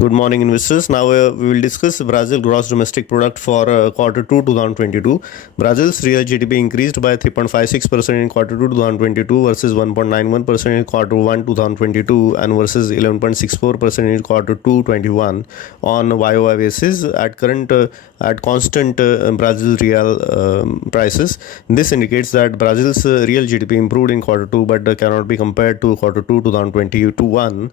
Good morning, investors. Now we will discuss Brazil gross domestic product for quarter 2 2022. Brazil's real GDP increased by 3.56% in quarter 2 2022 versus 1.91% in quarter 1 2022 and versus 11.64% in quarter 2 21 on YOY basis at constant Brazil real prices. This indicates that Brazil's real GDP improved in quarter 2 but cannot be compared to quarter 2 2021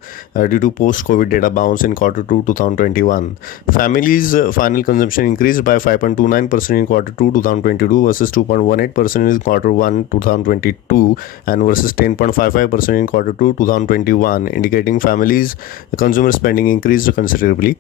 due to post-COVID data bounce in quarter 2 2021. Families' final consumption increased by 5.29% in quarter 2 2022 versus 2.18% in quarter 1 2022 and versus 10.55% in quarter 2 2021, indicating families' consumer spending increased considerably.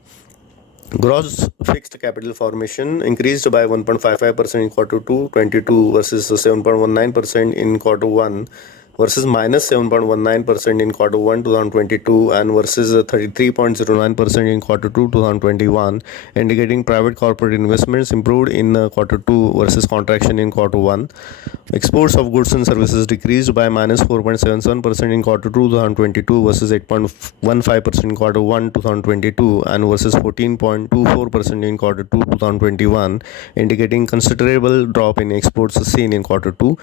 Gross fixed capital formation increased by 1.55% in quarter 2 22 versus 7.19% in quarter 1 versus minus 7.19% in quarter 1 2022 and versus 33.09% in quarter 2 2021, indicating private corporate investments improved in quarter 2 versus contraction in quarter 1. Exports of goods and services decreased by minus 4.77% in quarter 2 2022 versus 8.15% in quarter 1 2022 and versus 14.24% in quarter 2 2021, indicating considerable drop in exports seen in quarter 2.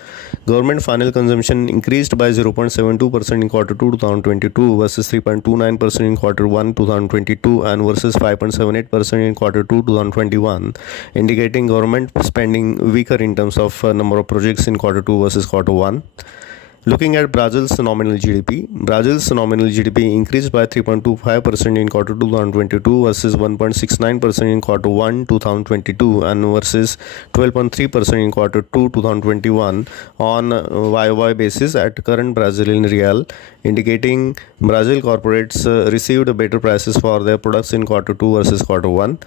Government final consumption increased by 0.72% in quarter 2 2022 versus 3.29% in quarter 1 2022 and versus 5.78% in quarter 2 2021, indicating government spending weaker in terms of number of projects in quarter 2 versus quarter 1. Looking at Brazil's nominal GDP, Brazil's nominal GDP increased by 3.25% in quarter 2 2022 versus 1.69% in quarter 1 2022 and versus 12.3% in quarter 2 2021 on YOY basis at current Brazilian real, indicating Brazil corporates received better prices for their products in quarter 2 versus quarter 1.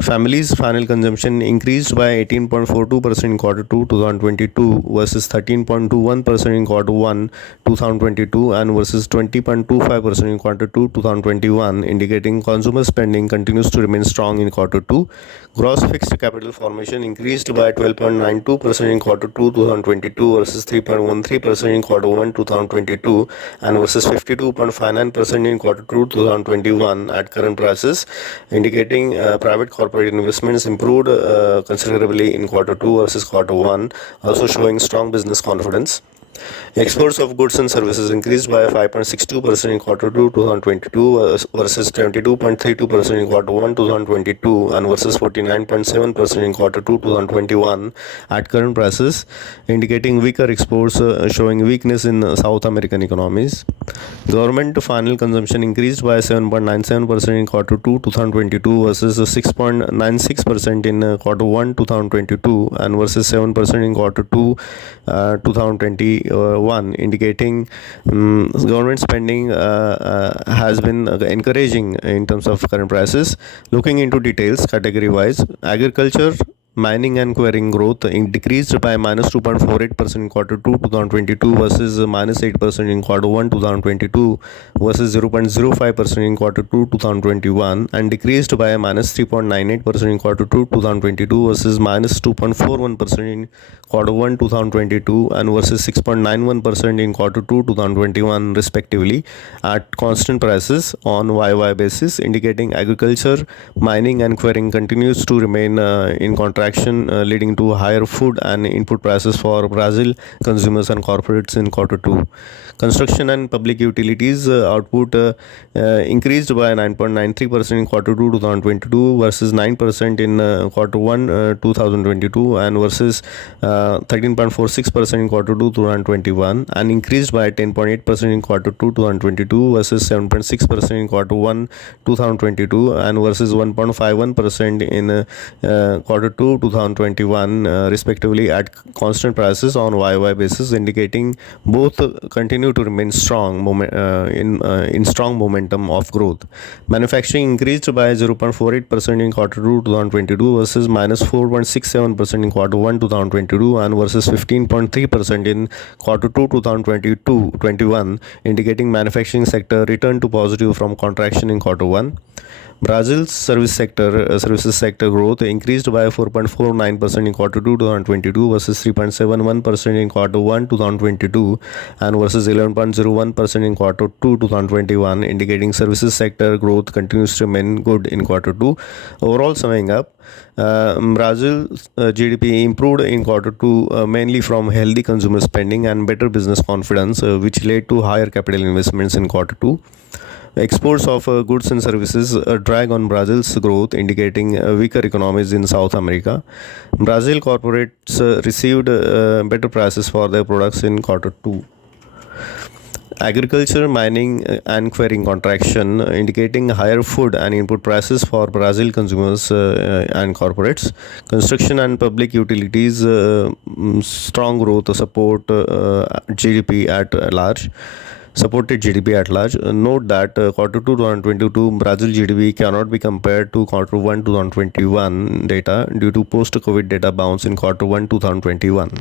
Families' final consumption increased by 18.42% in quarter 2 2022 versus 13.21% in quarter 1 2022 and versus 20.25% in quarter 2 2021, indicating consumer spending continues to remain strong in quarter 2. Gross fixed capital formation increased by 12.92% in quarter 2 2022 versus 3.13% in quarter 1 2022 and versus 52.59% in quarter 2 2021 at current prices, indicating private corporate investments improved considerably in quarter 2 versus quarter 1, also showing strong business confidence. Exports of goods and services increased by 5.62% in quarter 2 2022 versus 22.32% in quarter 1 2022 and versus 49.7% in quarter 2 2021 at current prices, indicating weaker exports showing weakness in South American economies. Government final consumption increased by 7.97% in quarter 2 2022 versus 6.96% in quarter 1 2022 and versus 7% in quarter 2 2021, indicating government spending has been encouraging in terms of current prices. Looking into details category wise, agriculture, mining and quarrying growth decreased by minus 2.48% in quarter 2 2022 versus minus 8% in quarter 1 2022 versus 0.05% in quarter 2 2021 and decreased by minus 3.98% in quarter 2 2022 versus minus 2.41% in quarter 1 2022 and versus 6.91% in quarter 2 2021 respectively at constant prices on YY basis, indicating agriculture, mining and quarrying continues to remain in contraction, leading to higher food and input prices for Brazil consumers and corporates in quarter 2. Construction and public utilities output increased by 9.93% in quarter 2 2022 versus 9% in quarter 1 2022 and versus 13.46% in quarter 2 2021 and increased by 10.8% in quarter 2 2022 versus 7.6% in quarter 1 2022 and versus 1.51% in quarter 2 2021 respectively at constant prices on YY basis, indicating both continue to remain strong in strong momentum of growth. Manufacturing increased by 0.48% in quarter 2 2022 versus minus 4.67% in quarter 1 2022 and versus 15.3% in quarter 2 2022-21, indicating manufacturing sector returned to positive from contraction in quarter 1. Brazil's services sector growth increased by 4.49% in quarter 2 2022 versus 3.71% in quarter 1 2022 and versus 11.01% in quarter 2 2021, indicating services sector growth continues to remain good in quarter 2. Overall, summing up, Brazil's GDP improved in quarter 2 mainly from healthy consumer spending and better business confidence, which led to higher capital investments in quarter 2. Exports of goods and services drag on Brazil's growth, indicating weaker economies in South America. Brazil corporates received better prices for their products in quarter 2. Agriculture, mining, and quarrying contraction, indicating higher food and input prices for Brazil consumers and corporates. Construction and public utilities, strong growth support GDP at large. Supported GDP at large. Note that quarter 2 2022 Brazil GDP cannot be compared to quarter 1 2021 data due to post-COVID data bounce in quarter 1 2021.